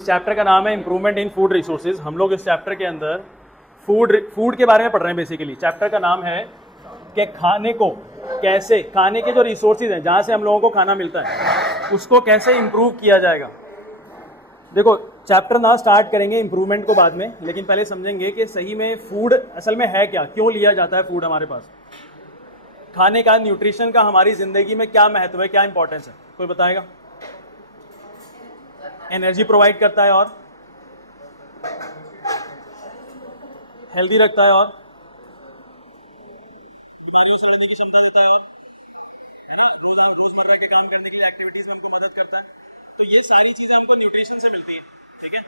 Chapter का नाम है इम्प्रूवमेंट इन फूड रिसोर्सेज। हम लोग इस चैप्टर के अंदर फूड के बारे में पढ़ रहे हैं। बेसिकली चैप्टर का नाम है कि खाने को कैसे, खाने के जो रिसोर्सेज हैं जहाँ से हम लोगों को खाना मिलता है उसको कैसे इम्प्रूव किया जाएगा। देखो चैप्टर ना स्टार्ट करेंगे इम्प्रूवमेंट को बाद में, लेकिन पहले समझेंगे कि सही में फूड असल में है क्या, क्यों लिया जाता है फूड हमारे पास, खाने का, न्यूट्रिशन का हमारी ज़िंदगी में क्या महत्व है, क्या इंपॉर्टेंस है, कोई बताएगा। एनर्जी प्रोवाइड करता है और हेल्दी रखता है और बीमारियों से लड़ने की क्षमता देता है और, है ना, रोज़मर्रा के काम करने के लिए एक्टिविटीज़ में हमको मदद करता है। तो ये सारी चीज़ें हमको न्यूट्रिशन से मिलती हैं, ठीक है।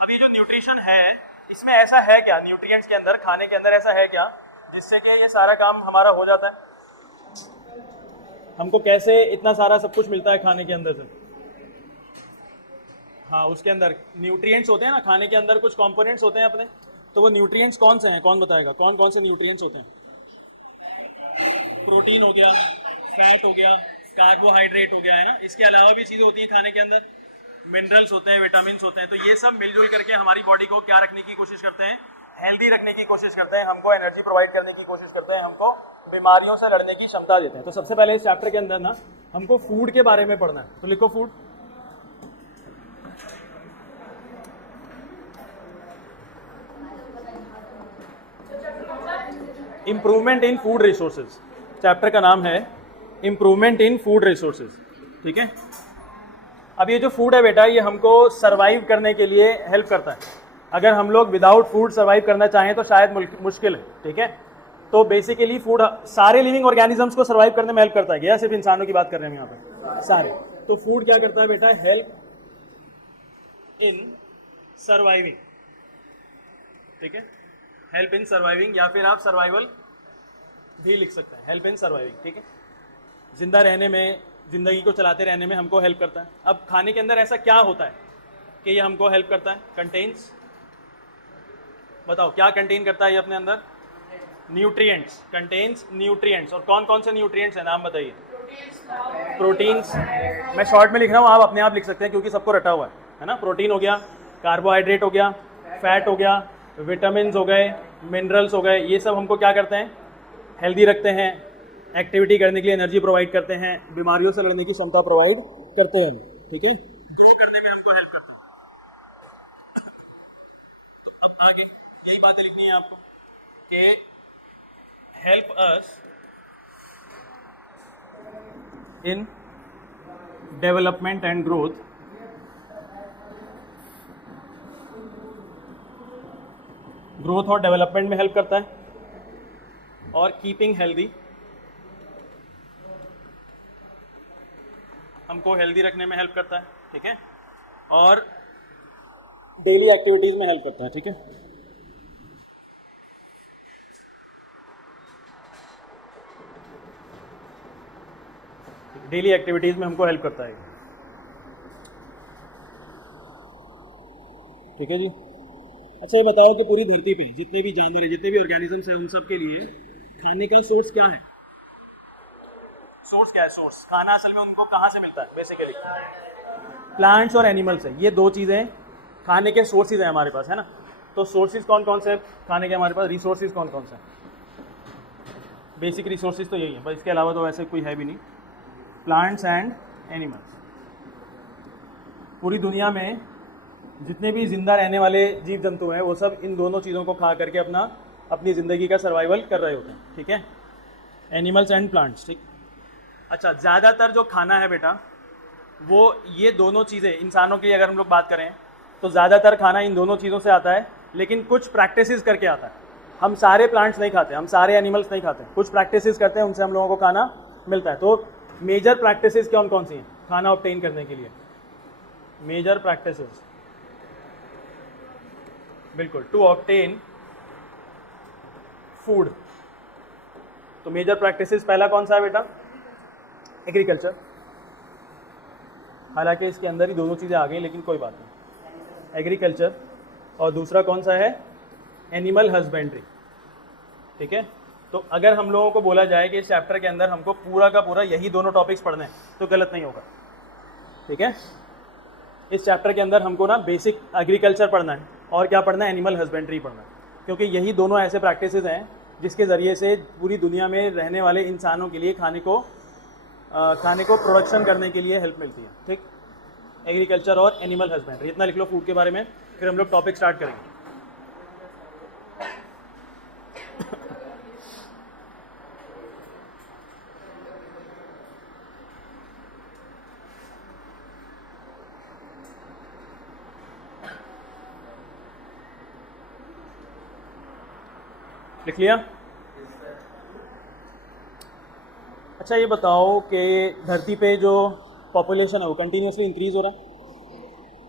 अब ये जो न्यूट्रिशन है इसमें ऐसा है क्या, न्यूट्रिएंट्स के अंदर, खाने के अंदर ऐसा है क्या जिससे कि ये सारा काम हमारा हो जाता है। हमको कैसे इतना सारा सब कुछ मिलता है खाने के अंदर से। हाँ, उसके अंदर न्यूट्रिएंट्स होते हैं ना, खाने के अंदर कुछ कंपोनेंट्स होते हैं अपने, तो वो न्यूट्रिएंट्स कौन से हैं, कौन बताएगा, कौन कौन से न्यूट्रिएंट्स होते हैं। प्रोटीन हो गया, फैट हो गया, कार्बोहाइड्रेट हो गया, है ना। इसके अलावा भी चीज़ें होती हैं खाने के अंदर, मिनरल्स होते हैं, विटामिन्स होते हैं। तो ये सब मिलजुल करके हमारी बॉडी को क्या रखने की कोशिश करते हैं, हेल्दी रखने की कोशिश करते हैं, हमको एनर्जी प्रोवाइड करने की कोशिश करते हैं, हमको बीमारियों से लड़ने की क्षमता देते हैं। तो सबसे पहले इस चैप्टर के अंदर ना हमको फूड के बारे में पढ़ना है, तो लिखो food. Improvement in food resources, chapter का नाम है इम्प्रूवमेंट इन फूड रिसोर्सेज, ठीक है। अब ये जो फूड है बेटा, ये हमको सरवाइव करने के लिए हेल्प करता है। अगर हम लोग विदाउट फूड सरवाइव करना चाहें तो शायद मुश्किल है, ठीक है। तो बेसिकली फूड सारे लिविंग ऑर्गेनिजम्स को सरवाइव करने में हेल्प करता है, या सिर्फ इंसानों की बात कर रहे हैं यहाँ पे, सारे। तो फूड क्या करता है बेटा, हेल्प इन सर्वाइविंग, ठीक है, हेल्प इन सर्वाइविंग, या फिर आप सर्वाइवल भी लिख सकते हैं, हेल्प इन सर्वाइविंग, ठीक है। जिंदा रहने में, जिंदगी को चलाते रहने में हमको हेल्प करता है। अब खाने के अंदर ऐसा क्या होता है कि ये हमको हेल्प करता है, कंटेन्स, बताओ क्या कंटेन करता है ये अपने अंदर, न्यूट्रिएंट्स, कंटेन्स न्यूट्रिएंट्स। और कौन कौन से न्यूट्रिएंट्स हैं, नाम बताइए। प्रोटीन्स, मैं शॉर्ट में लिख रहा हूँ, आप अपने आप लिख सकते हैं क्योंकि सबको रटा हुआ है ना। प्रोटीन हो गया, कार्बोहाइड्रेट हो गया, फैट हो गया, विटामिन हो गए, मिनरल्स हो गए, ये सब हमको क्या करते हैं, हेल्दी रखते हैं, एक्टिविटी करने के लिए एनर्जी प्रोवाइड करते हैं, बीमारियों से लड़ने की क्षमता प्रोवाइड करते हैं हम, ठीक है, ग्रो करने में हमको हेल्प करते हैं। तो अब आगे यही बातें लिखनी है आपको कि help us in development and growth, growth और डेवलपमेंट में हेल्प करता है, और कीपिंग हेल्दी, हमको हेल्दी रखने में हेल्प करता है, ठीक है, और डेली एक्टिविटीज में हेल्प करता है, ठीक है। डेली एक्टिविटीज में हमको हेल्प करता है, ठीक है जी। अच्छा ये बताओ कि पूरी धरती पे जितने भी जानवर हैं, जितने भी ऑर्गेनिजम्स हैं, उन सब के लिए खाने का सोर्स क्या है, सोर्स क्या है, सोर्स, खाना असल में उनको कहाँ से मिलता है, बेसिकली प्लांट्स और एनिमल्स है। ये दो चीज़ें खाने के सोर्सेज हैं हमारे पास, है ना। तो सोर्सेज कौन कौन से खाने के हमारे पास, रिसोर्सेज कौन कौन से, बेसिक रिसोर्सेज तो यही है, बस इसके अलावा तो वैसे कोई है भी नहीं। प्लांट्स एंड एनिमल्स, पूरी दुनिया में जितने भी जिंदा रहने वाले जीव जंतु हैं वो सब इन दोनों चीज़ों को खा करके अपनी ज़िंदगी का सर्वाइवल कर रहे होते हैं, ठीक है, एनिमल्स एंड प्लांट्स, ठीक। अच्छा, ज़्यादातर जो खाना है बेटा वो ये दोनों चीज़ें, इंसानों की अगर हम लोग बात करें तो ज़्यादातर खाना इन दोनों चीज़ों से आता है, लेकिन कुछ प्रैक्टिसेस करके आता है। हम सारे प्लांट्स नहीं खाते, हम सारे एनिमल्स नहीं खाते, कुछ प्रैक्टिसेस करते हैं, उनसे हम लोगों को खाना मिलता है। तो मेजर प्रैक्टिसेस कौन कौन सी हैं खाना ऑब्टेन करने के लिए, मेजर प्रैक्टिसेस, बिल्कुल, टू ऑब्टेन फूड। तो मेजर प्रैक्टिसेस पहला कौन सा है बेटा, एग्रीकल्चर। हालांकि इसके अंदर ही दोनों चीज़ें आ गई, लेकिन कोई बात नहीं, एग्रीकल्चर। और दूसरा कौन सा है, एनिमल हस्बेंड्री, ठीक है। तो अगर हम लोगों को बोला जाए कि इस चैप्टर के अंदर हमको पूरा का पूरा यही दोनों टॉपिक्स पढ़ने हैं तो गलत नहीं होगा, ठीक है। इस चैप्टर के अंदर हमको ना बेसिक एग्रीकल्चर पढ़ना है और क्या पढ़ना है, एनिमल हस्बेंड्री पढ़ना है, क्योंकि यही दोनों ऐसे प्रैक्टिसेस हैं जिसके ज़रिए से पूरी दुनिया में रहने वाले इंसानों के लिए खाने को प्रोडक्शन करने के लिए हेल्प मिलती है। ठीक, एग्रीकल्चर और एनिमल हस्बेंड्री, इतना लिख लो फूड के बारे में, फिर हम लोग टॉपिक स्टार्ट करेंगे। लिख लिया? अच्छा ये बताओ कि धरती पे जो पॉपुलेशन है वो कंटिन्यूसली इंक्रीज हो रहा है।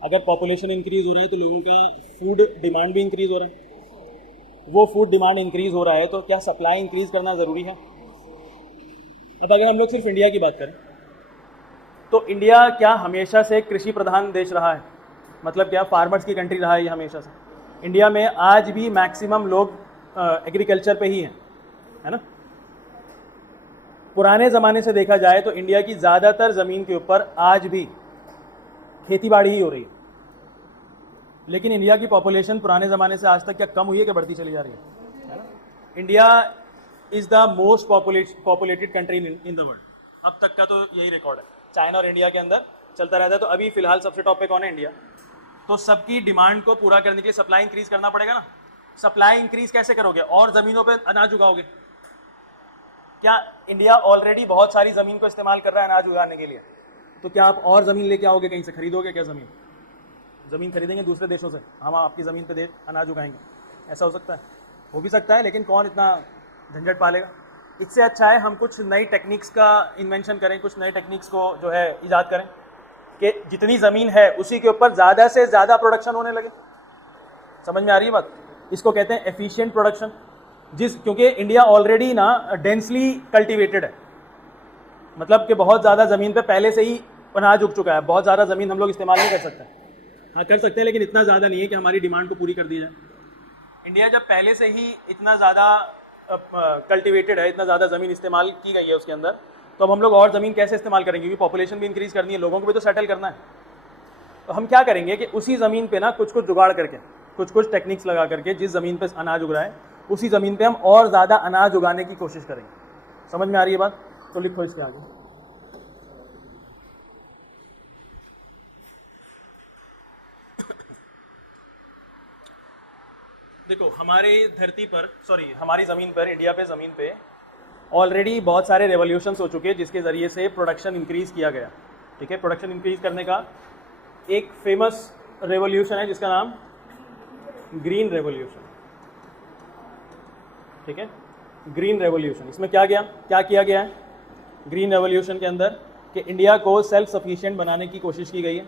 अगर पॉपुलेशन इंक्रीज हो रहा है तो लोगों का फूड डिमांड भी इंक्रीज हो रहा है। वो फूड डिमांड इंक्रीज हो रहा है तो क्या सप्लाई इंक्रीज करना ज़रूरी है? अब अगर हम लोग सिर्फ इंडिया की बात करें तो इंडिया क्या हमेशा से कृषि प्रधान देश रहा है? मतलब क्या फार्मर्स की कंट्री रहा है ये हमेशा से? इंडिया में आज भी मैक्सिमम लोग एग्रीकल्चर पे ही हैं, है ना। पुराने ज़माने से देखा जाए तो इंडिया की ज़्यादातर ज़मीन के ऊपर आज भी खेती बाड़ी ही हो रही है, लेकिन इंडिया की पॉपुलेशन पुराने ज़माने से आज तक क्या कम हुई है कि बढ़ती चली जा रही है ना। India is the most populated country in the world, अब तक का तो यही रिकॉर्ड है। चाइना और इंडिया के अंदर चलता रहता है, तो अभी फ़िलहाल सबसे टॉप पे कौन है? इंडिया। तो सबकी डिमांड को पूरा करने के लिए सप्लाई इंक्रीज़ करना पड़ेगा ना। सप्लाई इंक्रीज़ कैसे करोगे? और ज़मीनों पे अनाज उगाओगे। क्या इंडिया ऑलरेडी बहुत सारी ज़मीन को इस्तेमाल कर रहा है अनाज उगाने के लिए, तो क्या आप और ज़मीन लेके आओगे? कहीं से खरीदोगे क्या? ज़मीन खरीदेंगे दूसरे देशों से, हम आपकी ज़मीन पे अनाज उगाएंगे, ऐसा हो सकता है? हो भी सकता है, लेकिन कौन इतना झंझट पालेगा? इससे अच्छा है हम कुछ नई टेक्निक्स का इन्वेंशन करें, कुछ नई टेक्निक्स को जो है ईजाद करें कि जितनी ज़मीन है उसी के ऊपर ज़्यादा से ज़्यादा प्रोडक्शन होने लगे। समझ में आ रही है बात? इसको कहते हैं एफिशिएंट प्रोडक्शन। क्योंकि इंडिया ऑलरेडी ना डेंसली कल्टीवेटेड है, मतलब कि बहुत ज़्यादा ज़मीन पे पहले से ही अनाज उग चुका है। बहुत ज़्यादा ज़मीन हम लोग इस्तेमाल नहीं कर सकते, हाँ कर सकते हैं, लेकिन इतना ज़्यादा नहीं है कि हमारी डिमांड को पूरी कर दी जाए। इंडिया जब पहले से ही इतना ज़्यादा कल्टीवेटेड है, इतना ज़्यादा ज़मीन इस्तेमाल की गई है उसके अंदर, तो अब हम लोग और ज़मीन कैसे इस्तेमाल करेंगे? क्योंकि पॉपुलेशन भी इंक्रीज़ करनी है, लोगों को भी तो सेटल करना है। तो हम क्या करेंगे कि उसी ज़मीन पे ना कुछ जुगाड़ करके, कुछ टेक्निक्स लगा करके, जिस ज़मीन पे अनाज उग रहा है उसी ज़मीन पे हम और ज़्यादा अनाज उगाने की कोशिश करेंगे। समझ में आ रही है बात? तो लिखो इसके आगे। देखो हमारी धरती पर, हमारी ज़मीन पर, इंडिया पे ज़मीन पे ऑलरेडी बहुत सारे रेवोल्यूशंस हो चुके हैं जिसके ज़रिए से प्रोडक्शन इंक्रीज़ किया गया। ठीक है, प्रोडक्शन इंक्रीज़ करने का एक फेमस रेवोल्यूशन है जिसका नाम ग्रीन रेवोल्यूशन। ठीक है, ग्रीन रेवोल्यूशन। इसमें क्या किया गया है ग्रीन रेवोल्यूशन के अंदर कि इंडिया को सेल्फ सफिशिएंट बनाने की कोशिश की गई है।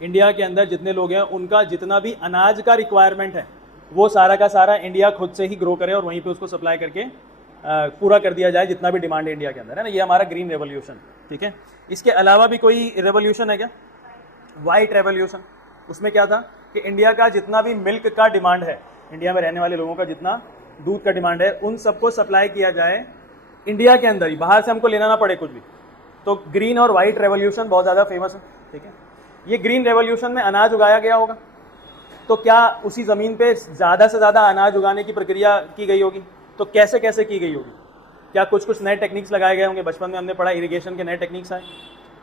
इंडिया के अंदर जितने लोग हैं उनका जितना भी अनाज का रिक्वायरमेंट है वो सारा का सारा इंडिया खुद से ही ग्रो करे और वहीं पे उसको सप्लाई करके पूरा कर दिया जाए, जितना भी डिमांड है इंडिया के अंदर, है ना। ये हमारा ग्रीन रेवोल्यूशन। ठीक है, इसके अलावा भी कोई रेवोल्यूशन है क्या? White revolution. उसमें क्या था कि इंडिया का जितना भी मिल्क का डिमांड है, इंडिया में रहने वाले लोगों का जितना दूध का डिमांड है, उन सबको सप्लाई किया जाए इंडिया के अंदर ही, बाहर से हमको लेना ना पड़े कुछ भी। तो ग्रीन और वाइट रेवोल्यूशन बहुत ज़्यादा फेमस है। ठीक है, ये ग्रीन रेवोल्यूशन में अनाज उगाया गया होगा, तो क्या उसी ज़मीन पे ज़्यादा से ज़्यादा अनाज उगाने की प्रक्रिया की गई होगी? तो कैसे कैसे की गई होगी? क्या कुछ नए टेक्निक्स लगाए गए होंगे? बचपन में हमने पढ़ा इरिगेशन के नए टेक्निक्स आए,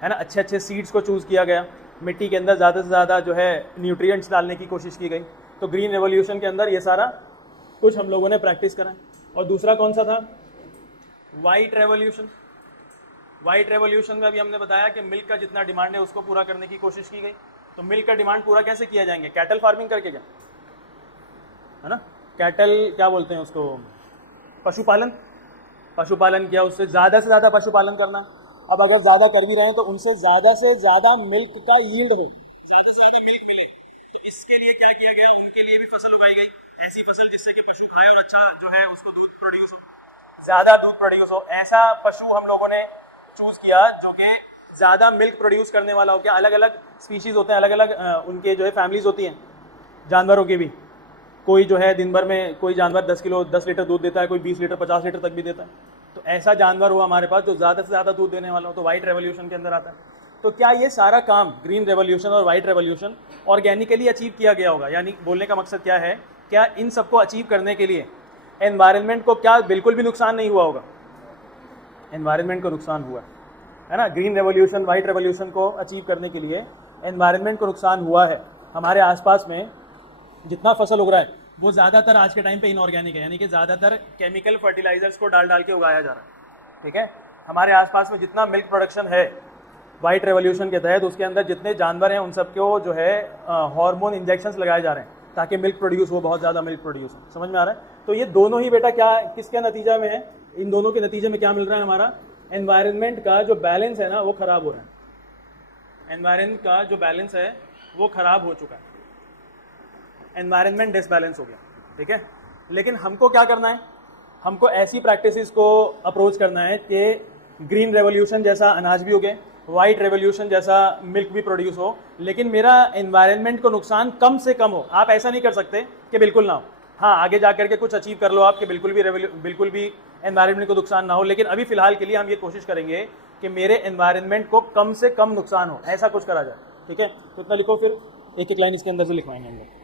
है ना। अच्छे सीड्स को चूज़ किया गया, मिट्टी के अंदर ज़्यादा से ज़्यादा जो है न्यूट्रिएंट्स डालने की कोशिश की गई। तो ग्रीन रेवोल्यूशन के अंदर ये सारा कुछ हम लोगों ने प्रैक्टिस करा है। और दूसरा कौन सा था? White revolution. वाइट रेवोल्यूशन में अभी हमने बताया कि मिल्क का जितना डिमांड है उसको पूरा करने की कोशिश की गई। तो मिल्क का डिमांड पूरा कैसे किया जाएंगे? कैटल फार्मिंग करके, क्या है ना, कैटल क्या बोलते हैं उसको, पशुपालन किया, उससे ज़्यादा से ज़्यादा पशुपालन करना है। अब अगर ज़्यादा कर भी रहे हैं तो उनसे ज़्यादा मिल्क का यील्ड हो, ज़्यादा से ज़्यादा मिल्क मिले। तो इसके लिए क्या किया गया? उनके लिए भी फसल उगाई गई, ऐसी फसल जिससे कि पशु खाए और अच्छा जो है उसको दूध प्रोड्यूस हो, ज़्यादा दूध प्रोड्यूस हो। ऐसा पशु हम लोगों ने चूज़ किया जो कि ज़्यादा मिल्क प्रोड्यूस करने वाला हो। क्या अलग अलग स्पीशीज़ होते हैं, अलग अलग उनके जो है फैमिलीज़ होती हैं जानवरों की भी। कोई जो है दिन भर में कोई जानवर 10 लीटर दूध देता है, कोई 20 लीटर 50 लीटर तक भी देता है। तो ऐसा जानवर हो हमारे पास जो ज़्यादा से ज़्यादा दूध देने वाला हो, तो वाइट रेवोल्यूशन के अंदर आता है। तो क्या ये सारा काम ग्रीन रेवोल्यूशन और वाइट रेवोल्यूशन ऑर्गेनिकली अचीव किया गया होगा? यानी बोलने का मकसद क्या है, क्या इन सबको अचीव करने के लिए एनवायरनमेंट को क्या बिल्कुल भी नुकसान नहीं हुआ होगा? एनवायरनमेंट को नुकसान हुआ है ना। ग्रीन रेवोल्यूशन वाइट रेवोल्यूशन को अचीव करने के लिए एनवायरनमेंट को नुकसान हुआ है। हमारे आसपास में जितना फसल उग रहा है वो ज़्यादातर आज के टाइम पे इनऑर्गेनिक है, यानी कि ज़्यादातर केमिकल फर्टिलाइजर्स को डाल के उगाया जा रहा है, ठीक है। हमारे आसपास में जितना मिल्क प्रोडक्शन है वाइट रेवोल्यूशन के तहत, उसके अंदर जितने जानवर हैं उन सबको जो है हार्मोन इंजेक्शंस लगाए जा रहे हैं ताकि मिल्क प्रोड्यूस हो, बहुत ज़्यादा मिल्क प्रोड्यूस हो। समझ में आ रहा है? तो ये दोनों ही बेटा क्या किसके नतीजा में है? इन दोनों के नतीजे में क्या मिल रहा है? हमारा एनवायरनमेंट का जो बैलेंस है ना वो ख़राब हो रहा है। एनवायरनमेंट का जो बैलेंस है वो ख़राब हो चुका है, एनवायरनमेंट डिसबैलेंस हो गया, ठीक है। लेकिन हमको क्या करना है? हमको ऐसी प्रैक्टिसेस को अप्रोच करना है कि ग्रीन रेवोल्यूशन जैसा अनाज भी उगे, वाइट रेवोल्यूशन जैसा मिल्क भी प्रोड्यूस हो, लेकिन मेरा एनवायरनमेंट को नुकसान कम से कम हो। आप ऐसा नहीं कर सकते कि बिल्कुल ना हो। हाँ, आगे जा करके कुछ अचीव कर लो आप कि बिल्कुल भी एनवायरनमेंट को नुकसान ना हो, लेकिन अभी फिलहाल के लिए हम ये कोशिश करेंगे कि मेरे एनवायरनमेंट को कम से कम नुकसान हो, ऐसा कुछ करा जाए, ठीक है। तो इतना लिखो, फिर एक एक लाइन इसके अंदर से लिखवाएंगे हम लोग।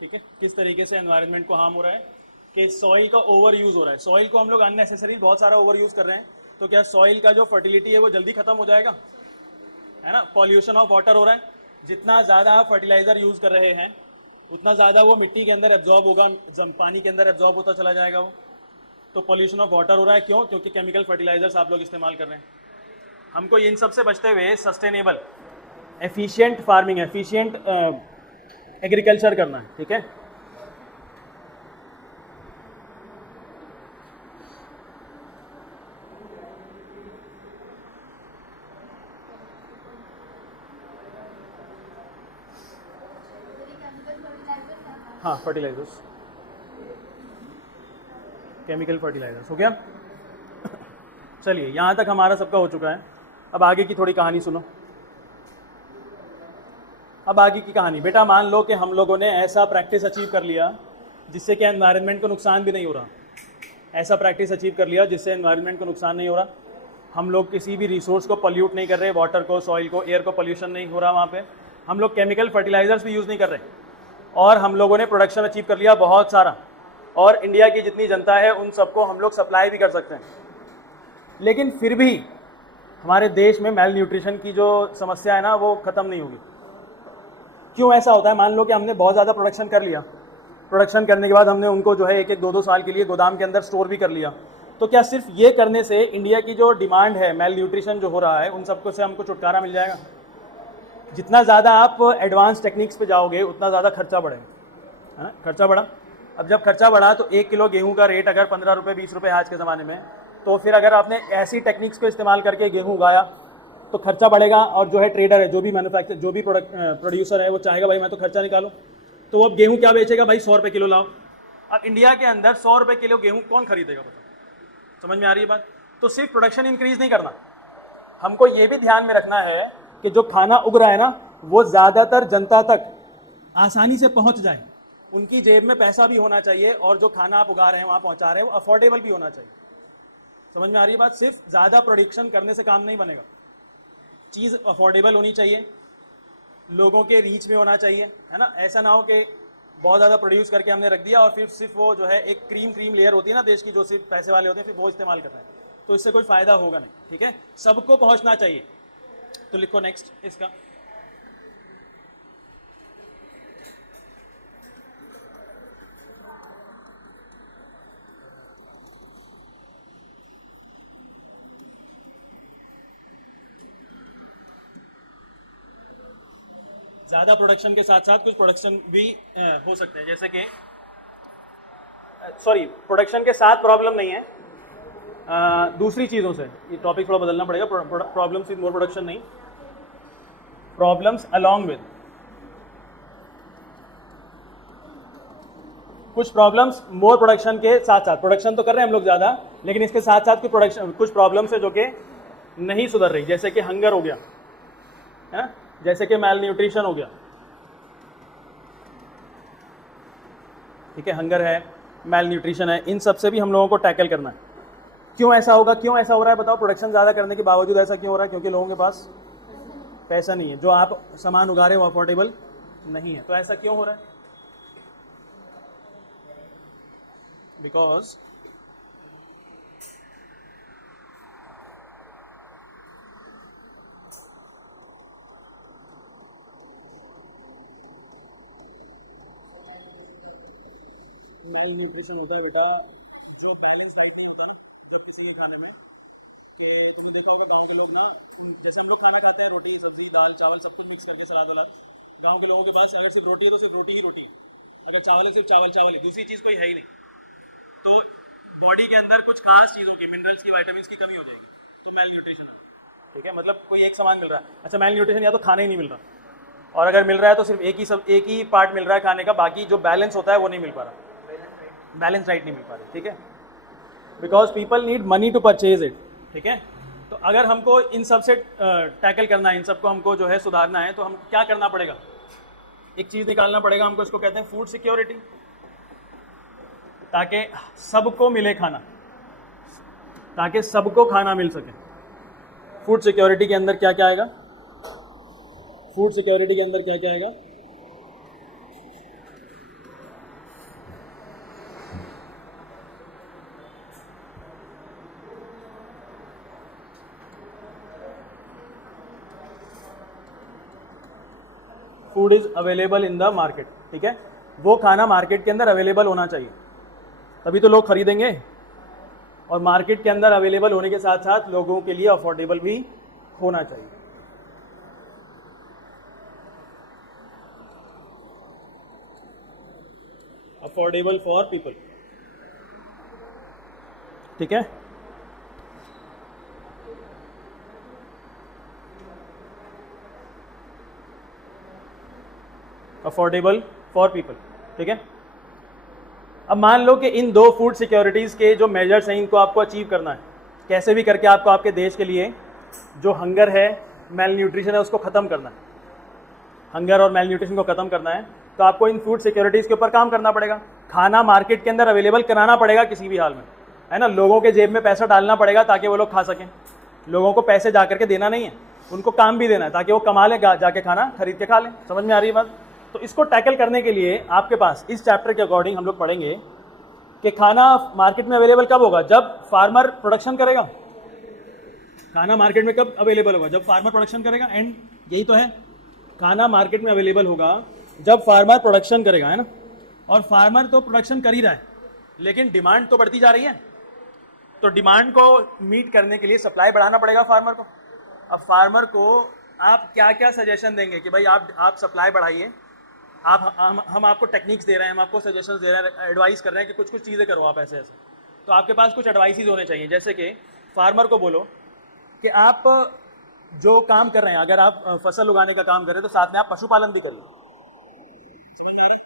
ठीक है, किस तरीके से एनवायरनमेंट को हार्म हो रहा है कि सॉइल का ओवर यूज़ हो रहा है। सॉइल को हम लोग अननेसेसरी बहुत सारा ओवर यूज़ कर रहे हैं, तो क्या सॉइल का जो फर्टिलिटी है वो जल्दी ख़त्म हो जाएगा? है ना। पॉल्यूशन ऑफ वाटर हो रहा है, जितना ज़्यादा आप फर्टिलाइज़र यूज़ कर रहे हैं उतना ज़्यादा वो मिट्टी के अंदर एब्जॉर्ब होगा, पानी के अंदर एब्जॉर्ब होता चला जाएगा वो। तो पॉल्यूशन ऑफ वाटर हो रहा है, क्यों? क्योंकि केमिकल फर्टिलाइजर्स आप लोग इस्तेमाल कर रहे हैं। हमको इन सब से बचते हुए sustainable efficient farming, efficient agriculture करना है, ठीक है। हाँ, फर्टिलाइजर्स, केमिकल फर्टिलाइजर्स हो गया। चलिए, यहाँ तक हमारा सबका हो चुका है। अब आगे की थोड़ी कहानी सुनो। अब आगे की कहानी बेटा, मान लो कि हम लोगों ने ऐसा प्रैक्टिस अचीव कर लिया जिससे कि एनवायरनमेंट को नुकसान भी नहीं हो रहा। ऐसा प्रैक्टिस अचीव कर लिया जिससे एनवायरनमेंट को नुकसान नहीं हो रहा। हम लोग किसी भी रिसोर्स को पॉल्यूट नहीं कर रहे, वाटर को, सॉइल को, एयर को पॉल्यूशन नहीं हो रहा वहाँ पे। हम लोग केमिकल फर्टिलाइजर्स भी यूज़ नहीं कर रहे, और हम लोगों ने प्रोडक्शन अचीव कर लिया बहुत सारा, और इंडिया की जितनी जनता है उन सबको हम लोग सप्लाई भी कर सकते हैं। लेकिन फिर भी हमारे देश में मेल न्यूट्रिशन की जो समस्या है ना वो ख़त्म नहीं होगी। क्यों ऐसा होता है? मान लो कि हमने बहुत ज़्यादा प्रोडक्शन कर लिया, प्रोडक्शन करने के बाद हमने उनको जो है 1-1, 2-2 साल के लिए गोदाम के अंदर स्टोर भी कर लिया। तो क्या सिर्फ ये करने से इंडिया की जो डिमांड है, मेल न्यूट्रिशन जो हो रहा है, उन सबको से हमको छुटकारा मिल जाएगा? जितना ज़्यादा आप एडवांस टेक्निक्स पे जाओगे उतना ज़्यादा खर्चा बढ़े, है ना। खर्चा बढ़ा, अब जब खर्चा बढ़ा तो 1 किलो गेहूं का रेट अगर 15 रुपये 20 रुपये आज के ज़माने में, तो फिर अगर आपने ऐसी टेक्निक्स को इस्तेमाल करके गेहूं उगाया तो खर्चा बढ़ेगा। और जो है ट्रेडर है, जो भी मैन्युफैक्चर, जो भी प्रोड्यूसर है, वो चाहेगा भाई मैं तो खर्चा निकालूँ। तो अब गेहूँ क्या बेचेगा भाई? 100 रुपये किलो लाओ। अब इंडिया के अंदर 100 रुपये किलो गेहूँ कौन खरीदेगा बताओ? समझ में आ रही है बात? तो सिर्फ प्रोडक्शन इंक्रीज नहीं करना, हमको ये भी ध्यान में रखना है कि जो खाना उग रहा है ना वो ज़्यादातर जनता तक आसानी से पहुंच जाए, उनकी जेब में पैसा भी होना चाहिए, और जो खाना आप उगा रहे हैं वहाँ पहुँचा रहे हैं वो अफोर्डेबल भी होना चाहिए। समझ में आ रही है बात? सिर्फ ज़्यादा प्रोडक्शन करने से काम नहीं बनेगा, चीज़ अफोर्डेबल होनी चाहिए, लोगों के रीच में होना चाहिए, है ना। ऐसा ना हो कि बहुत ज़्यादा प्रोड्यूस करके हमने रख दिया और फिर सिर्फ वो जो है एक क्रीम लेयर होती है ना देश की, जो सिर्फ पैसे वाले होते हैं, फिर वो इस्तेमाल कर रहे हैं, तो इससे कोई फ़ायदा होगा नहीं। ठीक है, सबको पहुंचना चाहिए। तो लिखो नेक्स्ट इसका, ज़्यादा प्रोडक्शन के साथ साथ कुछ प्रोडक्शन भी हो सकते हैं, जैसे कि सॉरी प्रोडक्शन के साथ प्रॉब्लम नहीं है, दूसरी चीज़ों से, ये टॉपिक थोड़ा बदलना पड़ेगा, प्रॉब्लम्स विद मोर प्रोडक्शन नहीं, प्रॉब्लम्स अलॉन्ग विद, कुछ प्रॉब्लम्स मोर प्रोडक्शन के साथ साथ, प्रोडक्शन तो कर रहे हैं हम लोग ज़्यादा, लेकिन इसके साथ साथ कुछ प्रॉब्लम्स है जो कि नहीं सुधर रही, जैसे कि हंगर हो गया, है ना, जैसे कि मैल न्यूट्रिशन हो गया। ठीक है, हंगर है, मैल न्यूट्रिशन है, इन सब से भी हम लोगों को टैकल करना है। क्यों ऐसा होगा, क्यों ऐसा हो रहा है बताओ? प्रोडक्शन ज़्यादा करने के बावजूद ऐसा क्यों हो रहा है? क्योंकि लोगों के पास पैसा नहीं है, जो आप सामान उगा रहे हो वो अफोर्डेबल नहीं है। तो ऐसा क्यों हो रहा है? बिकॉज मैल न्यूट्रिशन होता है बेटा, जो बैलेंस डाइट नहीं होता ना जब किसी के खाने में, कि तुमने देखा होगा गांव के लोग ना, जैसे हम लोग खाना खाते हैं, रोटी सब्जी दाल चावल सब कुछ मिक्स करके, सलाद वलाद, गांव के लोगों के पास अगर सिर्फ रोटी है तो सिर्फ रोटी ही है, अगर चावल है सिर्फ चावल है, दूसरी चीज़ कोई है ही नहीं। तो बॉडी के अंदर कुछ खास चीज़ों की, मिनरल्स की, वाइटामिन की कमी हो जाएगी, तो मैल न्यूट्रिशन है। ठीक है, मतलब कोई एक सामान मिल रहा है, अच्छा मैल न्यूट्रिशन या तो खाना ही नहीं मिल रहा, और अगर मिल रहा है तो सिर्फ एक ही पार्ट मिल रहा है खाने का, बाकी जो बैलेंस होता है वो नहीं मिल पा रहा, बैलेंस डाइट नहीं मिल पा रही। ठीक है, because people need money to purchase it. ठीक है, तो अगर हमको इन सब से टैकल करना है, इन सबको हमको जो है सुधारना है, तो हम क्या करना पड़ेगा? एक चीज़ निकालना पड़ेगा हमको, इसको कहते हैं फूड सिक्योरिटी, ताकि सबको मिले खाना, ताकि सबको खाना मिल सके। फूड सिक्योरिटी के अंदर क्या क्या आएगा? फूड सिक्योरिटी के अंदर क्या क्या आएगा? Food is available in the market. ठीक है, वो खाना मार्केट के अंदर अवेलेबल होना चाहिए, तभी तो लोग खरीदेंगे, और मार्केट के अंदर अवेलेबल होने के साथ साथ लोगों के लिए अफोर्डेबल भी होना चाहिए। Affordable for people. ठीक है, अफोर्डेबल फॉर पीपल। ठीक है, अब मान लो कि इन दो फूड सिक्योरिटीज़ के जो मेजर्स हैं इनको आपको अचीव करना है, कैसे भी करके आपको आपके देश के लिए जो हंगर है, मैल न्यूट्रिशन है, उसको ख़त्म करना है। हंगर और मैल न्यूट्रिशन को ख़त्म करना है तो आपको इन फूड सिक्योरिटीज़ के ऊपर काम करना पड़ेगा। खाना मार्केट के अंदर अवेलेबल कराना पड़ेगा किसी भी हाल में, है ना। लोगों के जेब में पैसा डालना पड़ेगा ताकि वो लोग खा सकें। लोगों को पैसे जा करके देना नहीं है, उनको काम भी देना है ताकि वो कमा लें, जाके खाना खरीद के खा लें। समझ में आ रही है बात? तो इसको टैकल करने के लिए आपके पास इस चैप्टर के अकॉर्डिंग हम लोग पढ़ेंगे कि खाना मार्केट में अवेलेबल कब होगा? जब फार्मर प्रोडक्शन करेगा। खाना मार्केट में कब अवेलेबल होगा? जब फार्मर प्रोडक्शन करेगा। एंड यही तो है, खाना मार्केट में अवेलेबल होगा जब फार्मर प्रोडक्शन करेगा, है ना। और फार्मर तो प्रोडक्शन कर ही रहा है, लेकिन डिमांड तो बढ़ती जा रही है, तो डिमांड को मीट करने के लिए सप्लाई बढ़ाना पड़ेगा फार्मर को। अब फार्मर को आप क्या क्या सजेशन देंगे कि भाई आप सप्लाई बढ़ाइए, हम आपको टेक्निक्स दे रहे हैं, हम आपको सजेशंस दे रहे हैं, एडवाइस कर रहे हैं कि कुछ चीज़ें करो आप ऐसे ऐसे। तो आपके पास कुछ एडवाइसेस होने चाहिए, जैसे कि फार्मर को बोलो कि आप जो काम कर रहे हैं, अगर आप फसल उगाने का काम कर रहे हैं तो साथ में आप पशुपालन भी करिए। समझ में आ रहा है?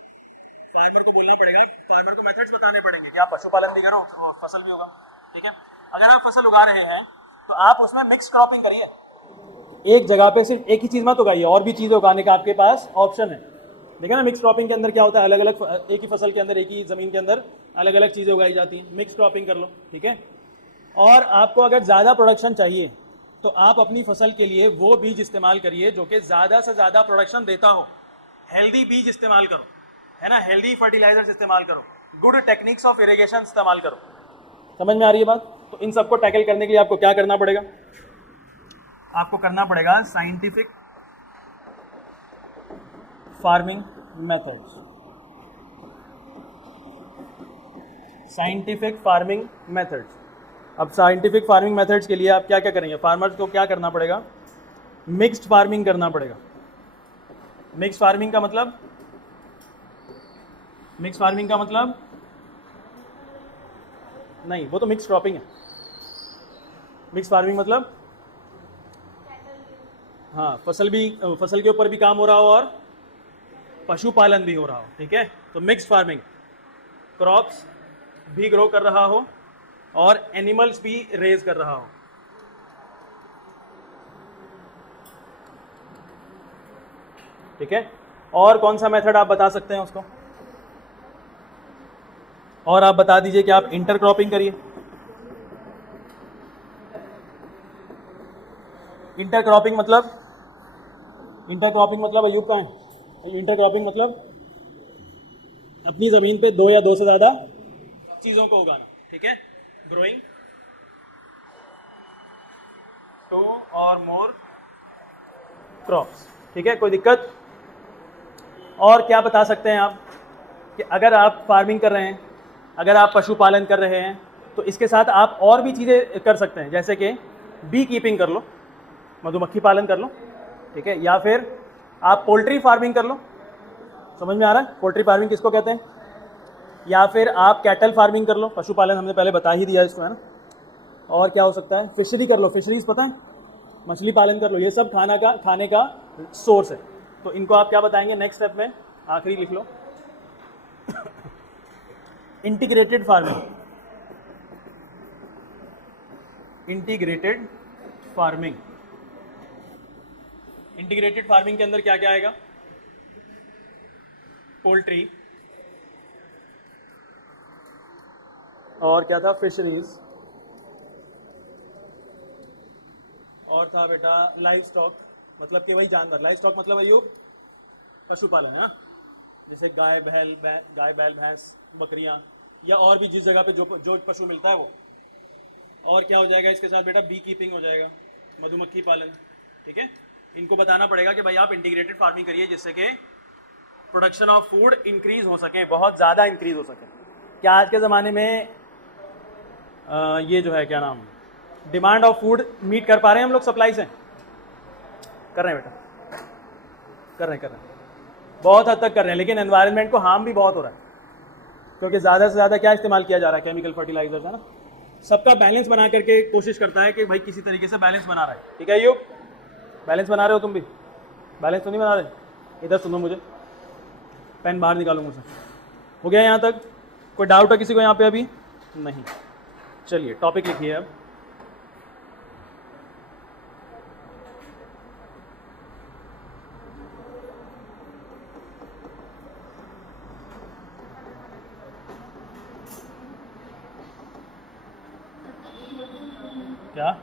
फार्मर को बोलना पड़ेगा, फार्मर को मेथड्स बताने पड़ेंगे कि आप पशुपालन भी करो और फसल भी होगा, ठीक है। अगर आप फसल उगा रहे हैं तो आप उसमें मिक्स क्रॉपिंग करिए, एक जगह पे सिर्फ एक ही चीज़ मत उगाइए, और भी चीज़ें उगाने का आपके पास ऑप्शन है। देखा ना, मिक्स क्रॉपिंग के अंदर क्या होता है, अलग अलग एक ही फसल के अंदर, एक ही ज़मीन के अंदर अलग अलग चीज़ें उगाई जाती हैं। मिक्स क्रॉपिंग कर लो, ठीक है। और आपको अगर ज़्यादा प्रोडक्शन चाहिए तो आप अपनी फसल के लिए वो बीज इस्तेमाल करिए जो कि ज़्यादा से ज़्यादा प्रोडक्शन देता हो। हेल्दी बीज इस्तेमाल करो, है ना, हेल्दी फर्टिलाइजर्स इस्तेमाल करो, गुड टेक्निक्स ऑफ इरिगेशन इस्तेमाल करो। समझ में आ रही है बात? तो इन सबको टैकल करने के लिए आपको क्या करना पड़ेगा, आपको करना पड़ेगा scientific farming methods. Scientific farming methods. अब साइंटिफिक फार्मिंग मेथड्स के लिए आप क्या क्या करेंगे, फार्मर्स को क्या करना पड़ेगा, मिक्स्ड फार्मिंग करना पड़ेगा। मिक्स फार्मिंग का मतलब, मिक्स फार्मिंग का मतलब नहीं, वो तो मिक्स क्रॉपिंग है। मिक्स फार्मिंग मतलब हाँ, फसल के ऊपर भी काम हो रहा हो और पशुपालन भी हो रहा हो, ठीक है। तो मिक्स फार्मिंग, क्रॉप्स भी ग्रो कर रहा हो और एनिमल्स भी रेज कर रहा हो, ठीक है। और कौन सा मेथड आप बता सकते हैं उसको, और आप बता दीजिए कि आप इंटरक्रॉपिंग करिए। इंटरक्रॉपिंग मतलब, इंटरक्रॉपिंग मतलब अयूब का है, इंटरक्रॉपिंग मतलब अपनी ज़मीन पे दो या दो से ज़्यादा चीज़ों को उगाना, ठीक है। ग्रोइंग टू और मोर क्रॉप्स, ठीक है, कोई दिक्कत। और क्या बता सकते हैं आप कि अगर आप फार्मिंग कर रहे हैं, अगर आप पशुपालन कर रहे हैं तो इसके साथ आप और भी चीज़ें कर सकते हैं, जैसे कि बी कीपिंग कर लो, मधुमक्खी पालन कर लो, ठीक है, या फिर आप पोल्ट्री फार्मिंग कर लो। समझ में आ रहा है पोल्ट्री फार्मिंग किसको कहते हैं? या फिर आप कैटल फार्मिंग कर लो, पशुपालन हमने पहले बता ही दिया इसको, है ना। और क्या हो सकता है, फिशरी कर लो, फिशरीज पता है, मछली पालन कर लो। ये सब खाने का सोर्स है। तो इनको आप क्या बताएंगे नेक्स्ट स्टेप में, आखिरी लिख लो, integrated farming. Integrated farming, integrated farming के अंदर क्या क्या आएगा, पोल्ट्री, और क्या था, फिशरीज, और था बेटा लाइव स्टॉक, मतलब कि वही जानवर। लाइव स्टॉक मतलब अयूब पशुपालन, है ना, जैसे गाय बैल भैंस, बकरियाँ, या और भी जिस जगह पे जो पशु मिलता है वो। और क्या हो जाएगा इसके साथ बेटा, बी कीपिंग हो जाएगा, मधुमक्खी पालन, ठीक है। इनको बताना पड़ेगा कि भाई आप इंटीग्रेटेड फार्मिंग करिए जिससे कि प्रोडक्शन ऑफ फूड इंक्रीज़ हो सके, बहुत ज़्यादा इंक्रीज़ हो सके। क्या आज के ज़माने में ये जो है क्या नाम, डिमांड ऑफ फूड मीट कर पा रहे हैं हम लोग सप्लाई से? कर रहे हैं बेटा, कर रहे हैं, बहुत हद तक कर रहे हैं, लेकिन एनवायरनमेंट को हार्म भी बहुत हो रहा है, क्योंकि ज़्यादा से ज़्यादा क्या इस्तेमाल किया जा रहा है, केमिकल फर्टिलाइजर्स, है ना। सबका बैलेंस बना करके कोशिश करता है कि भाई किसी तरीके से बैलेंस बना रहे हैं, ठीक है। युग बैलेंस बना रहे हो तुम भी? बैलेंस तो नहीं बना रहे? इधर सुनो, मुझे पेन बाहर निकालो मुझसे। हो गया यहाँ तक? कोई डाउट है किसी को यहाँ पे अभी? नहीं। चलिए टॉपिक लिखिए अब। क्या?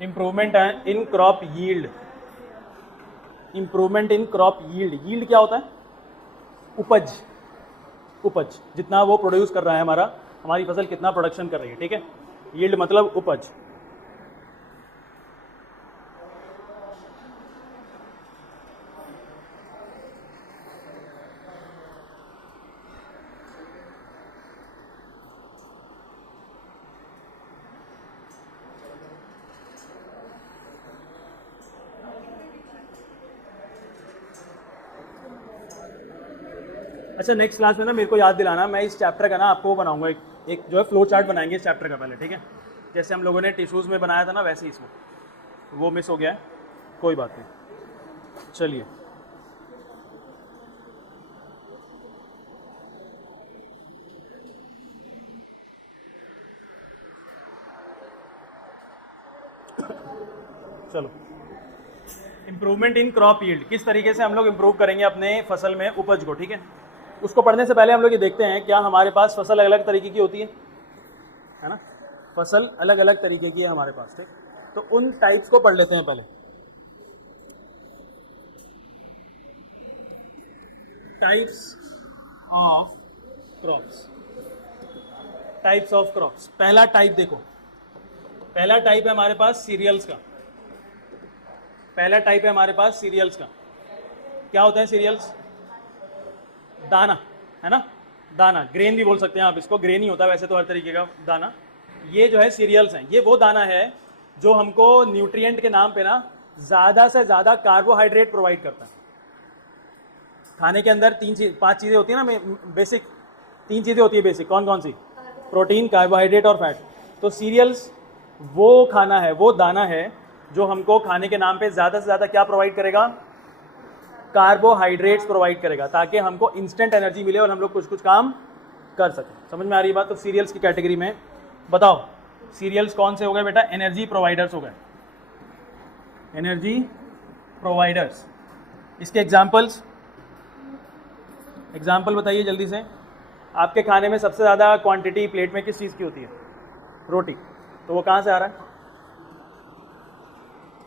Improvement in crop yield. Improvement in crop yield. Yield क्या होता है? उपज। उपज, जितना वो प्रोड्यूस कर रहा है, हमारी फसल कितना प्रोडक्शन कर रही है, ठीक है। यील्ड मतलब उपज। अच्छा, नेक्स्ट क्लास में ना मेरे को याद दिलाना, मैं इस चैप्टर का ना आपको बनाऊंगा एक जो है फ्लो चार्ट बनाएंगे इस चैप्टर का पहले, ठीक है। जैसे हम लोगों ने टिश्यूज़ में बनाया था ना, वैसे ही इसमें वो मिस हो गया है, कोई बात नहीं। चलिए चलो, इम्प्रूवमेंट इन क्रॉप यील्ड, किस तरीके से हम लोग इम्प्रूव करेंगे अपने फसल में उपज को, ठीक है। उसको पढ़ने से पहले हम लोग ये देखते हैं क्या हमारे पास फसल अलग अलग तरीके की होती है ना। फसल अलग अलग तरीके की है हमारे पास, ठीक। तो उन टाइप्स को पढ़ लेते हैं पहले। Types of crops, types of crops. पहला टाइप देखो, पहला टाइप है हमारे पास सीरियल्स का। पहला टाइप है हमारे पास सीरियल्स का। क्या होते हैं सीरियल्स? दाना, है ना, दाना, ग्रेन भी बोल सकते हैं आप इसको, ग्रेन ही होता है वैसे तो हर तरीके का दाना। ये जो है सीरियल्स हैं, ये वो दाना है जो हमको न्यूट्रिएंट के नाम पे ना ज़्यादा से ज़्यादा कार्बोहाइड्रेट प्रोवाइड करता है। खाने के अंदर 5 चीज़ें होती है ना बेसिक, 3 चीज़ें होती है बेसिक, कौन कौन सी? प्रोटीन, कार्बोहाइड्रेट और फैट। तो सीरियल्स वो खाना है, वो दाना है जो हमको खाने के नाम पे ज़्यादा से ज़्यादा क्या प्रोवाइड करेगा? कार्बोहाइड्रेट्स प्रोवाइड करेगा, ताकि हमको इंस्टेंट एनर्जी मिले और हम लोग कुछ कुछ काम कर सकें। समझ में आ रही बात? तो सीरियल्स की कैटेगरी में बताओ सीरियल्स कौन से हो गए बेटा? एनर्जी प्रोवाइडर्स हो गए, एनर्जी प्रोवाइडर्स। इसके एग्जाम्पल्स, एग्जाम्पल बताइए जल्दी से। आपके खाने में सबसे ज़्यादा क्वांटिटी प्लेट में किस चीज़ की होती है? रोटी। तो वो कहाँ से आ रहा है?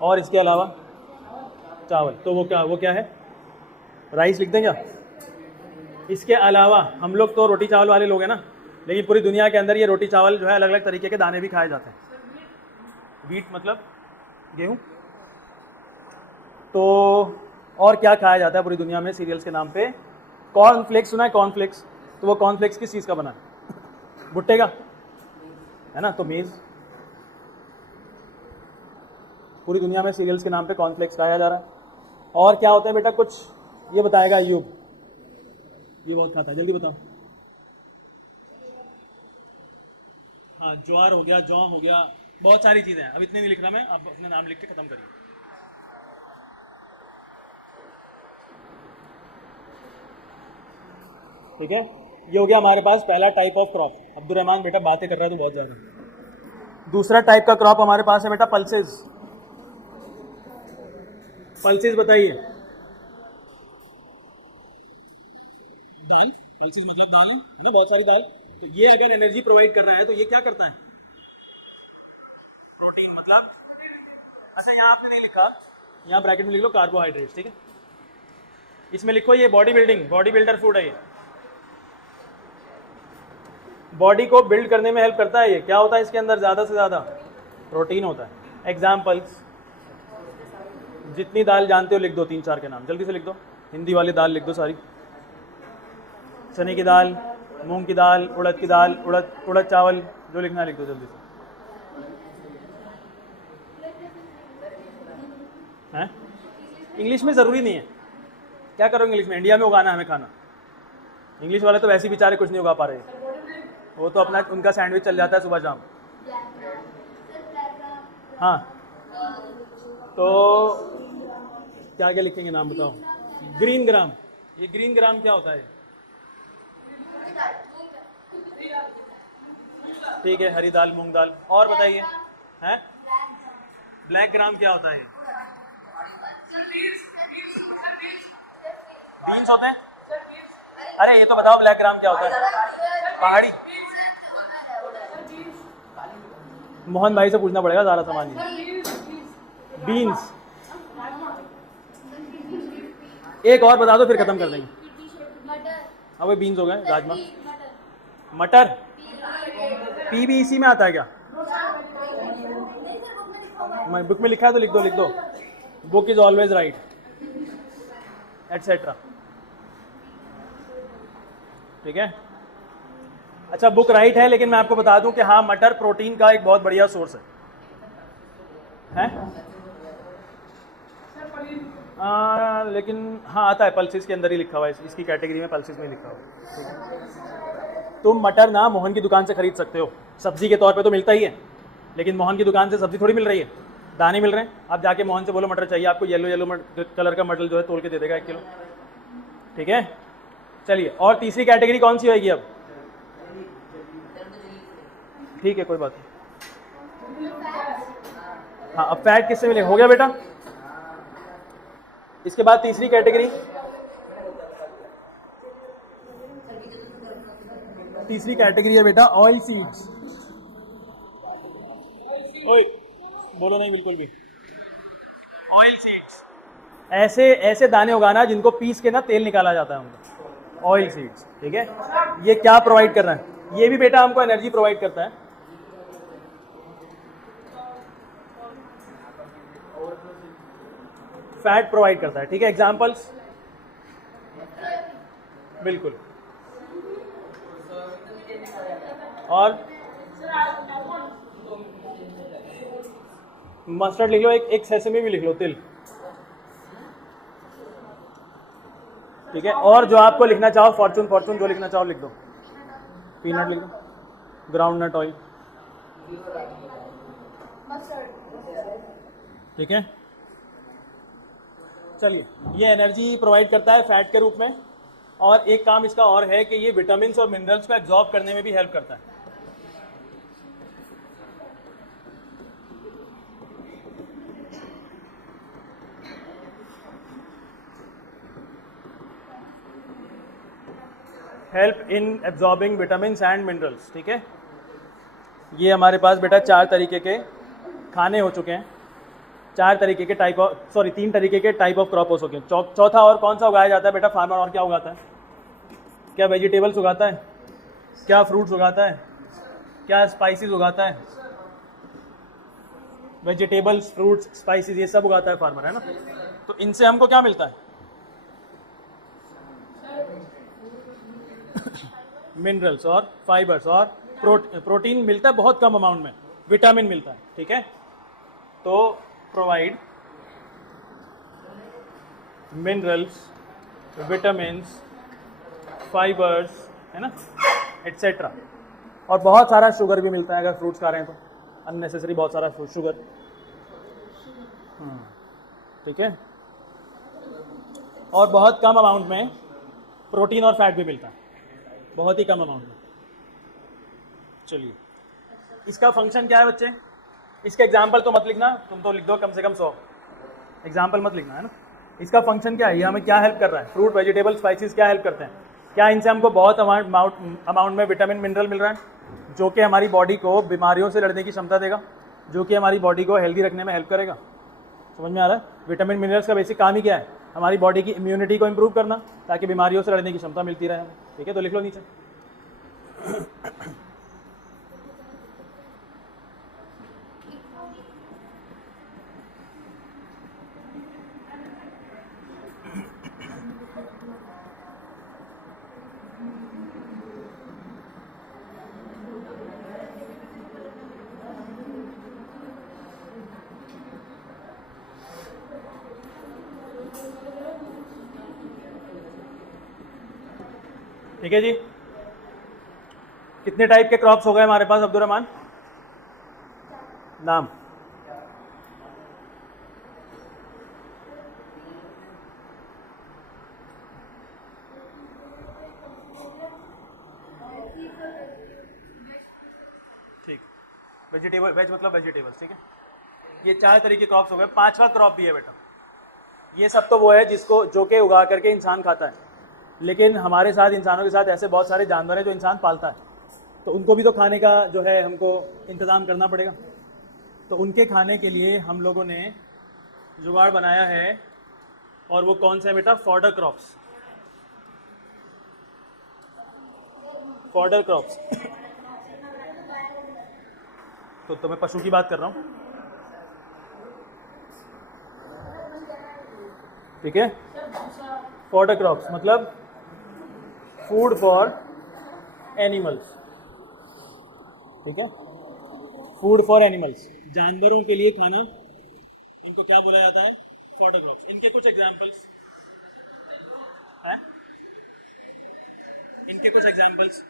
और इसके अलावा चावल, तो वो क्या है? राइस लिख दें क्या? इसके अलावा हम लोग तो रोटी चावल वाले लोग हैं ना, लेकिन पूरी दुनिया के अंदर ये रोटी चावल जो है अलग अलग तरीके के दाने भी खाए जाते हैं। वीट मतलब गेहूँ। तो और क्या खाया जाता है पूरी दुनिया में सीरियल्स के नाम पे? कॉर्नफ्लेक्स सुना है? कॉर्नफ्लेक्स। तो वो कॉर्नफ्लेक्स किस चीज़ का बना है? भुट्टे का, है ना। तो मेज़, पूरी दुनिया में सीरियल्स के नाम पे कॉर्नफ्लेक्स खाया जा रहा है। और क्या होता है बेटा? कुछ ये बताएगा अयूब, ये बहुत खाता है, जल्दी बताओ। हाँ, ज्वार हो गया, जौ हो गया, बहुत सारी चीज़ें हैं। अब इतने नहीं लिख रहा मैं, अब अपने नाम लिख के ख़त्म करिए। ठीक है, ये हो गया हमारे पास पहला टाइप ऑफ क्रॉप। अब्दुल-रहमान बेटा बातें कर रहा है तो बहुत ज़्यादा। दूसरा टाइप का क्रॉप हमारे पास है बेटा पल्सेस। पल्सेस बताइए। दाल, पल्सेस मतलब दाल है ना, बहुत सारी दाल। तो ये अगर एनर्जी प्रोवाइड कर रहा है तो ये क्या करता है? प्रोटीन मतलब, अच्छा यहाँ आपने नहीं लिखा, यहाँ ब्रैकेट में लिख लो कार्बोहाइड्रेट्स, ठीक है। इसमें लिखो ये body building, body builder food है ये, बॉडी को बिल्ड करने में हेल्प करता है ये। क्या होता है इसके अंदर? ज़्यादा से ज़्यादा प्रोटीन होता है। एग्जाम्पल्स, जितनी दाल जानते हो लिख दो, 3-4 के नाम जल्दी से लिख दो। हिंदी वाली दाल लिख दो सारी, चने की दाल, मूंग की दाल, उड़द की दाल, उड़द चावल, जो लिखना है लिख दो जल्दी से। हैं? इंग्लिश में ज़रूरी नहीं है, क्या करो इंग्लिश में? इंडिया में उगाना है हमें खाना। इंग्लिश वाले तो वैसे ही बेचारे कुछ नहीं उगा पा रहे, वो तो अपना उनका सैंडविच चल जाता है सुबह शाम। हाँ, तो क्या क्या लिखेंगे नाम बताओ? ग्रीन ग्राम, ये ग्रीन ग्राम क्या होता है? ठीक है, हरी दाल, मूंग दाल। और बताइए, हैं? ब्लैक ग्राम क्या होता है? बीन्स होते हैं? अरे ये तो बताओ ब्लैक ग्राम क्या होता है? पहाड़ी। मोहन भाई से पूछना पड़ेगा सारा सामान ये। बीन्स, एक और बता दो फिर खत्म कर देंगे। अब वो बीन्स हो गए। राजमा, मटर, पी भी इसी में आता है क्या? बुक में लिखा है तो लिख दो, लिख दो। Book is always right, etcetera. ठीक है, अच्छा बुक राइट है, लेकिन मैं आपको बता दूं कि हाँ, मटर प्रोटीन का एक बहुत बढ़िया सोर्स है? लेकिन हाँ आता है, पल्सेस के अंदर ही लिखा हुआ है, इसकी कैटेगरी में पल्सेस में लिखा हुआ है। ठीक है, तुम मटर ना मोहन की दुकान से खरीद सकते हो, सब्जी के तौर पे तो मिलता ही है, लेकिन मोहन की दुकान से सब्जी थोड़ी मिल रही है, दाने मिल रहे हैं। आप जाके मोहन से बोलो मटर चाहिए आपको, येलो कलर का मटर जो है तोल के दे देगा 1 किलो। ठीक है, चलिए, और तीसरी कैटेगरी कौन सी होगी अब? ठीक है, कोई बात नहीं। हाँ, अब फैट किससे मिलेगा? हो गया बेटा। इसके बाद तीसरी कैटेगरी, है बेटा ऑयल सीड्स। ओए बोलो नहीं बिल्कुल भी। ऑयल सीड्स, ऐसे दाने उगाना जिनको पीस के ना तेल निकाला जाता है उनको, ऑयल सीड्स। ठीक है, ये क्या प्रोवाइड कर रहा है? ये भी बेटा हमको एनर्जी प्रोवाइड करता है। फैट प्रोवाइड करता है। ठीक है, एग्जांपल्स बिल्कुल। और मस्टर्ड लिख लो, एक सेसमी भी लिख लो, तिल। ठीक है, और जो आपको लिखना चाहो, फॉर्चून जो लिखना चाहो लिख दो। पीनट लिख दो, ग्राउंड नट ऑयल। ठीक है, चलिए, ये एनर्जी प्रोवाइड करता है फैट के रूप में। और एक काम इसका और है कि ये विटामिन्स और मिनरल्स को एब्जॉर्ब करने में भी हेल्प करता है। Help in absorbing vitamins and minerals. ठीक है, ये हमारे पास बेटा 4 तरीके के खाने हो चुके हैं, 4 तरीके के टाइप ऑफ, सॉरी 3 तरीके के टाइप ऑफ क्रॉप हो चुके हैं। चौथा और कौन सा उगाया जाता है बेटा फार्मर? और क्या उगाता है? क्या वेजिटेबल्स उगाता है? क्या फ्रूट्स उगाता है? क्या स्पाइसेस उगाता है? वेजिटेबल्स, फ्रूट्स, स्पाइसेस, ये सब उगाता है फार्मर, है ना? तो इनसे हमको क्या मिलता है? मिनरल्स और फाइबर्स और प्रोटीन मिलता है बहुत कम अमाउंट में, विटामिन मिलता है। ठीक है, तो प्रोवाइड मिनरल्स, विटामिन्स, फाइबर्स, है ना, एट्सेट्रा। और बहुत सारा शुगर भी मिलता है अगर फ्रूट्स खा रहे हैं तो, अननेसेसरी बहुत सारा शुगर। ठीक है, और बहुत कम अमाउंट में प्रोटीन और फैट भी मिलता है, बहुत ही कम अमाउंट में। चलिए, इसका फंक्शन क्या है बच्चे? इसके एग्जाम्पल तो मत लिखना, तुम तो लिख दो कम से कम 100 एग्जाम्पल मत लिखना, है ना। इसका फंक्शन क्या है, ये हमें क्या हेल्प कर रहा है? फ्रूट, वेजिटेबल, स्पाइसेस क्या हेल्प करते हैं? क्या इनसे हमको बहुत अमाउंट में विटामिन, मिनरल मिल रहा है, जो कि हमारी बॉडी को बीमारियों से लड़ने की क्षमता देगा, जो कि हमारी बॉडी को हेल्दी रखने में हेल्प करेगा। समझ में आ रहा है? विटामिन मिनरल्स का बेसिक काम ही क्या है? हमारी बॉडी की इम्यूनिटी को इंप्रूव करना, ताकि बीमारियों से लड़ने की क्षमता मिलती रहे हमें। ठीक है, तो लिख लो नीचे। ठीक है जी, कितने टाइप के क्रॉप्स हो गए हमारे पास अब्दुल रहमान? नाम? ठीक, वेजिटेबल, वेज मतलब वेजिटेबल्स। ठीक है, ये 4 तरीके क्रॉप्स हो गए। 5वां क्रॉप भी है बेटा। ये सब तो वो है जिसको, जो कि उगा करके इंसान खाता है, लेकिन हमारे साथ, इंसानों के साथ ऐसे बहुत सारे जानवर हैं जो इंसान पालता है, तो उनको भी तो खाने का जो है हमको इंतज़ाम करना पड़ेगा। तो उनके खाने के लिए हम लोगों ने जुगाड़ बनाया है, और वो कौन सा है बेटा? Fodder crops. फॉडर क्रॉप्स तो मैं पशु की बात कर रहा हूँ। ठीक है, फॉडर क्रॉप्स मतलब फूड फॉर एनिमल्स। ठीक है, फूड फॉर एनिमल्स, जानवरों के लिए खाना, इनको क्या बोला जाता है? Fodder crops. इनके कुछ एग्जाम्पल्स हैं, इनके कुछ एग्जाम्पल्स।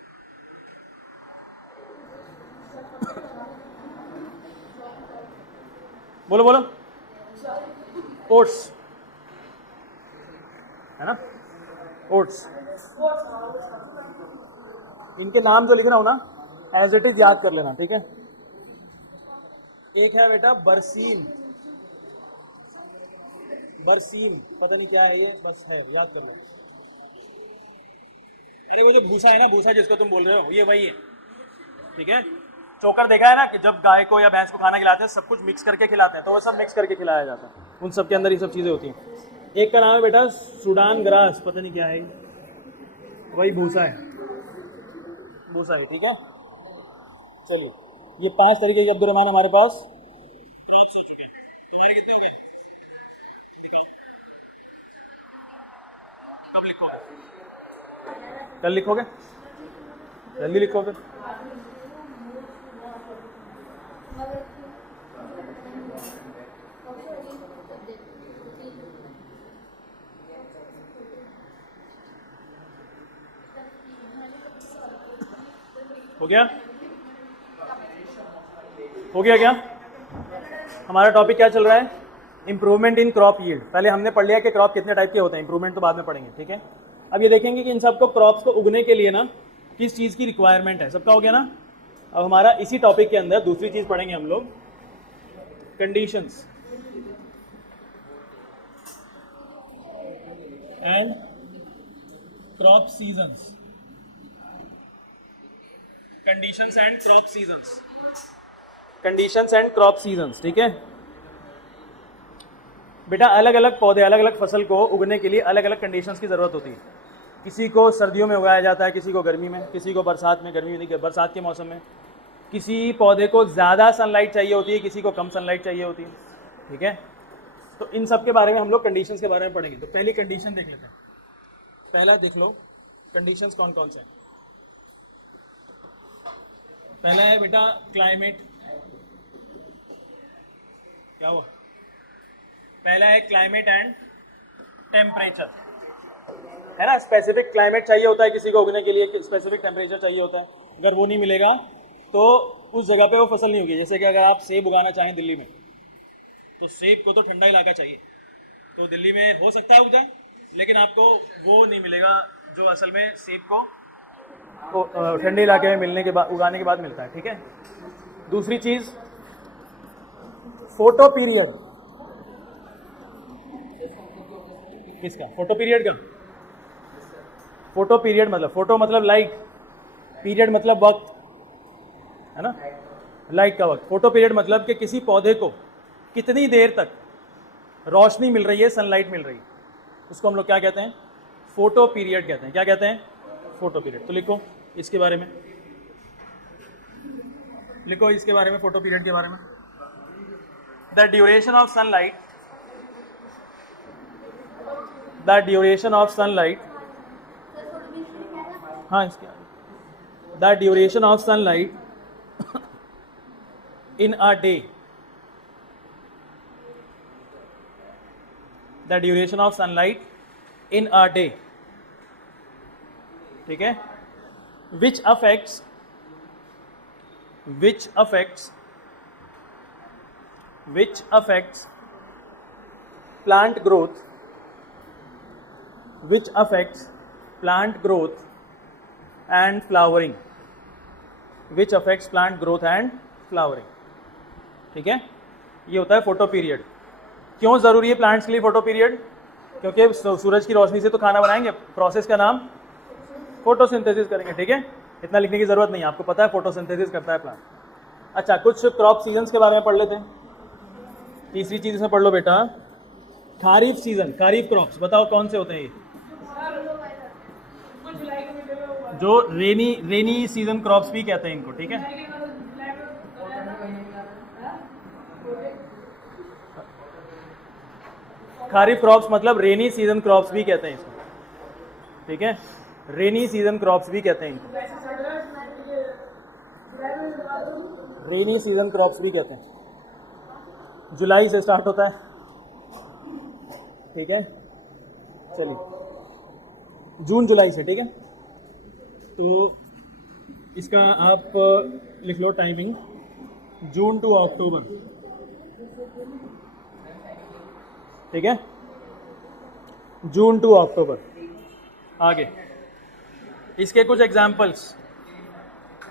बोलो बोलो। ओट्स, है ना, ओट्स। इनके नाम जो लिख रहा हूं ना, एज इट इज याद कर लेना। ठीक है, एक है बेटा बरसीम, बरसीम पता नहीं क्या है ये, बस है, याद कर लो। अरे वो जो भूसा है ना, भूसा जिसको तुम बोल रहे हो, ये वही है, ठीक है। चोकर देखा है ना कि जब गाय को या भैंस को खाना खिलाते हैं सब कुछ मिक्स करके खिलाते हैं, तो वो सब मिक्स करके खिलाया जाता है, उन सब के अंदर ये सब चीज़ें होती हैं। एक का नाम है बेटा सूडान ग्रास, पता नहीं क्या है, वही भूसा है, भूसा है, ठीक है। चलिए, ये 5 तरीके के अब्दुर्रहमान हमारे पास क्रॉप्स हो चुके हैं। तुम्हारे कितने हो गए दिखाओ, कब लिखोगे? कल लिखोगे? जल्दी लिखो फिर। हो गया? हो गया क्या? हमारा टॉपिक क्या चल रहा है? Improvement in crop yield. पहले हमने पढ़ लिया कि क्रॉप कितने टाइप के होते हैं, इंप्रूवमेंट तो बाद में पढ़ेंगे, ठीक है। अब ये देखेंगे कि इन सबको क्रॉप्स को उगने के लिए ना किस चीज़ की रिक्वायरमेंट है, सबका हो गया ना। अब हमारा इसी टॉपिक के अंदर दूसरी चीज़ पढ़ेंगे हम लोग, conditions and crop seasons, conditions and crop seasons, conditions and crop seasons, ठीक है बेटा। अलग अलग पौधे, अलग अलग फसल को उगने के लिए अलग अलग कंडीशंस की ज़रूरत होती है। किसी को सर्दियों में उगाया जाता है, किसी को गर्मी में, किसी को बरसात में, गर्मी में बरसात के मौसम में। किसी पौधे को ज़्यादा सनलाइट चाहिए होती है, किसी को कम सनलाइट चाहिए होती है, ठीक है। तो इन सब के बारे में हम लोग कंडीशंस के बारे में पढ़ेंगे। तो पहली कंडीशन देख लेते हैं। पहला देख लो कंडीशंस कौन कौन से हैं। पहला है बेटा क्लाइमेट, क्या हुआ? पहला है क्लाइमेट एंड टेम्परेचर, है ना। स्पेसिफिक क्लाइमेट चाहिए होता है किसी को उगने के लिए, स्पेसिफिक टेम्परेचर चाहिए होता है। अगर वो नहीं मिलेगा तो उस जगह पे वो फसल नहीं होगी। जैसे कि अगर आप सेब उगाना चाहें दिल्ली में, तो सेब को तो ठंडा इलाका चाहिए, तो दिल्ली में हो सकता है उग जाए, लेकिन आपको वो नहीं मिलेगा जो असल में सेब को ठंडे इलाके में मिलने के बाद, उगाने के बाद मिलता है, ठीक है। दूसरी चीज़ फोटो पीरियड। किसका? फोटो पीरियड का। फोटो पीरियड मतलब, फोटो मतलब लाइट, पीरियड मतलब वक्त, है ना, लाइट का वक्त। फोटो पीरियड मतलब कि किसी पौधे को कितनी देर तक रोशनी मिल रही है, सनलाइट मिल रही है, उसको हम लोग क्या कहते हैं? फोटो पीरियड कहते हैं। क्या कहते हैं? Photo period. तो लिखो इसके बारे में, लिखो इसके बारे में, फोटो पीरियड के बारे में। The duration of sunlight, the duration of sunlight, हाँ इसके the duration of sunlight in a day, the duration of sunlight in a day, ठीक है, which affects plant growth, which affects plant growth and flowering, which affects plant growth and flowering, ठीक है। ये होता है photo period. क्यों ज़रूरी है प्लांट्स के लिए फोटो पीरियड? क्योंकि सूरज की रोशनी से तो खाना बनाएंगे, प्रोसेस का नाम फोटोसिंथेसिस करेंगे, ठीक है। इतना लिखने की ज़रूरत नहीं है, आपको पता है फोटोसिंथेसिस करता है प्लांट। अच्छा, कुछ क्रॉप सीजन्स के बारे में पढ़ लेते हैं। तीसरी चीज़ इसमें पढ़ लो बेटा, खारिफ सीजन, खारिफ क्रॉप्स, बताओ कौन से होते हैं ये? जो रेनी सीजन क्रॉप्स भी कहते हैं इनको, ठीक है। खारिफ क्रॉप्स मतलब रेनी सीजन क्रॉप्स भी कहते हैं इसको, ठीक है। रेनी सीजन क्रॉप्स भी कहते हैं इनको, रेनी सीजन क्रॉप्स भी कहते हैं। जुलाई से स्टार्ट होता है, ठीक है। चलिए, जून जुलाई से, ठीक है। तो इसका आप लिख लो टाइमिंग, जून टू अक्टूबर, ठीक है, जून टू अक्टूबर। आगे इसके कुछ एग्जाम्पल्स,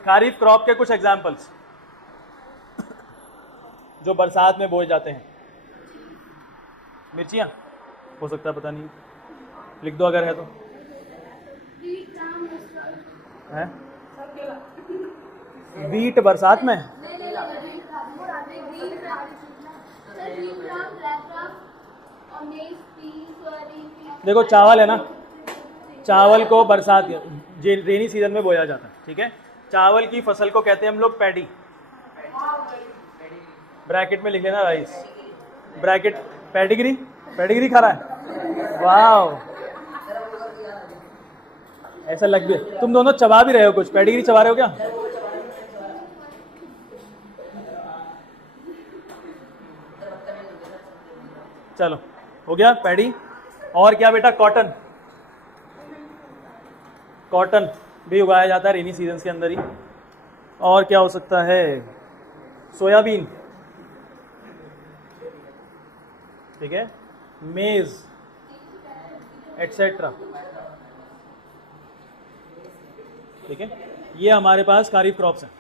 खारिफ क्रॉप के कुछ एग्जाम्पल्स। जो बरसात में बोए जाते हैं। मिर्चियाँ हो सकता है, पता नहीं, लिख दो अगर है तो। है वीट बरसात में? देखो चावल है ना, चावल को बरसात रेनी सीजन में बोया जाता है, ठीक है। चावल की फसल को कहते हैं हम लोग पैडी। ब्रैकेट में लिख लेना राइस, ब्रैकेट पेडिग्री। पेडिग्री खा रहा है, वाह, ऐसा लग भी, तुम दोनों चबा भी रहे हो कुछ, पेडिग्री चबा रहे हो क्या? चलो हो गया पैडी। और क्या बेटा? कॉटन। कॉटन भी उगाया जाता है रेनी सीजन के अंदर ही। और क्या हो सकता है? सोयाबीन, ठीक है, मेज एटसेट्रा, ठीक है। ये हमारे पास खरीफ क्रॉप्स हैं।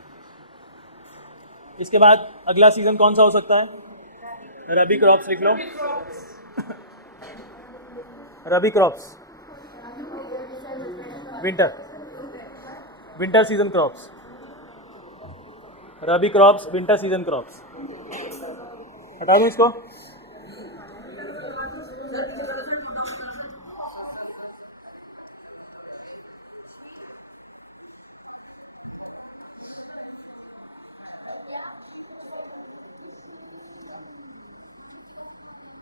इसके बाद अगला सीजन कौन सा हो सकता है? रबी क्रॉप्स लिख लो। Rabi crops, winter, winter season crops, rabi crops, winter season crops. हटा दूं इसको?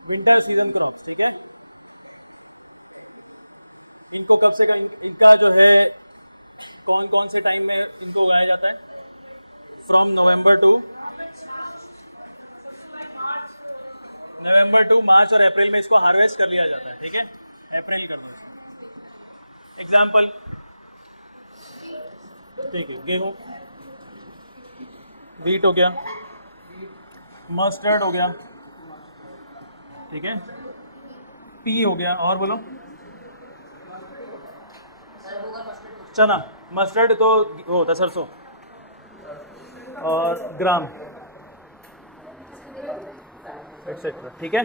विंटर सीजन क्रॉप्स, ठीक है। इनको कब से इनका जो है कौन कौन से टाइम में इनको उगाया जाता है? फ्रॉम नवंबर टू मार्च और अप्रैल में इसको हार्वेस्ट कर लिया जाता है, ठीक है। अप्रैल कर दो इसको। एग्जाम्पल, ठीक है, गेहूँ, वीट हो गया, मस्टर्ड हो गया, ठीक है, पी हो गया, और बोलो, चना, मस्टर्ड तो वो होता है सरसों, और ग्राम, एटसेट्रा, ठीक है।